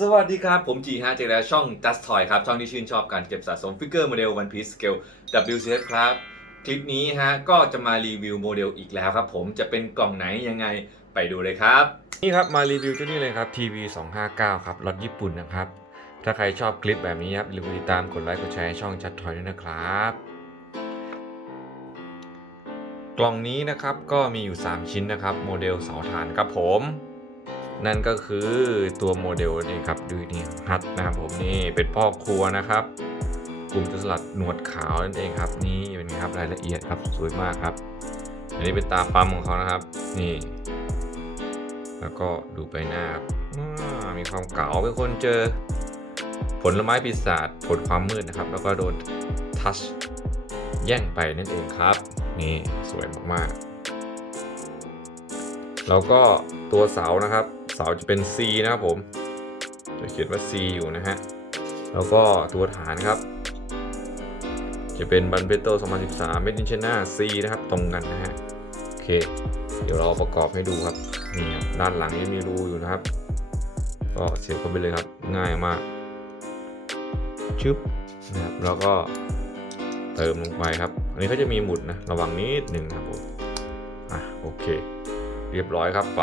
สวัสดีครับ ผมจีฮะเจอแล้วช่อง Just Toy ครับ ช่องที่ชื่นชอบการเก็บสะสมฟิกเกอร์โมเดล One Piece Scale WCS ครับ คลิปนี้ฮะ ก็จะมารีวิวโมเดลอีกแล้วครับผมจะเป็นกล่องไหนยังไงไปดูเลยครับ นี่ครับ มารีวิวเจ้านี่เลยครับ TV 259 ครับรถญี่ปุ่นนะครับ ถ้าใครชอบคลิปแบบนี้ครับอย่าลืมติดตามกดไลค์กดแชร์ให้ช่อง Just Toy ด้วยนะครับ กล่องนี้นะครับก็มีอยู่ 3 ชิ้นนะครับโมเดลเสาฐานครับผม นั่นก็คือตัวโมเดลนี่ครับดูนี่ฮัทนะครับผมนี่เป็นพ่อครัวนะครับ กลุ่มจุลสลัดหนวดขาวนั่นเองครับ นี่เป็นครับรายละเอียดครับสวยมากครับ อันนี้เป็นตาปั๊มของเขานะครับ นี่ แล้วก็ดูไปหน้าครับมีความเก๋าเป็นคนเจอ ผลไม้ปีศาจผลความมืดนะครับ แล้วก็โดนทัชแย่งไปนั่นเองครับ นี่สวยมากๆแล้วก็ตัวเสานะครับ เสาจะเป็น C นะครับผม จะเขียนว่า C อยู่นะฮะ แล้วก็ตัวฐานครับ จะเป็นบันเบโต2013 Made in China C นะครับ ตรงกันนะฮะ โอเค เดี๋ยวเราประกอบให้ดูครับ นี่ครับ ด้านหลังยังมีรูอยู่นะครับ ก็เสียบเข้าไปเลยครับ ง่ายมาก ชึบนะครับ แล้วก็เติมลงไปครับ อันนี้เขาจะมีหมุดนะ ระวังนิดหนึ่งครับผม อะ โอเค เรียบร้อยครับ ไป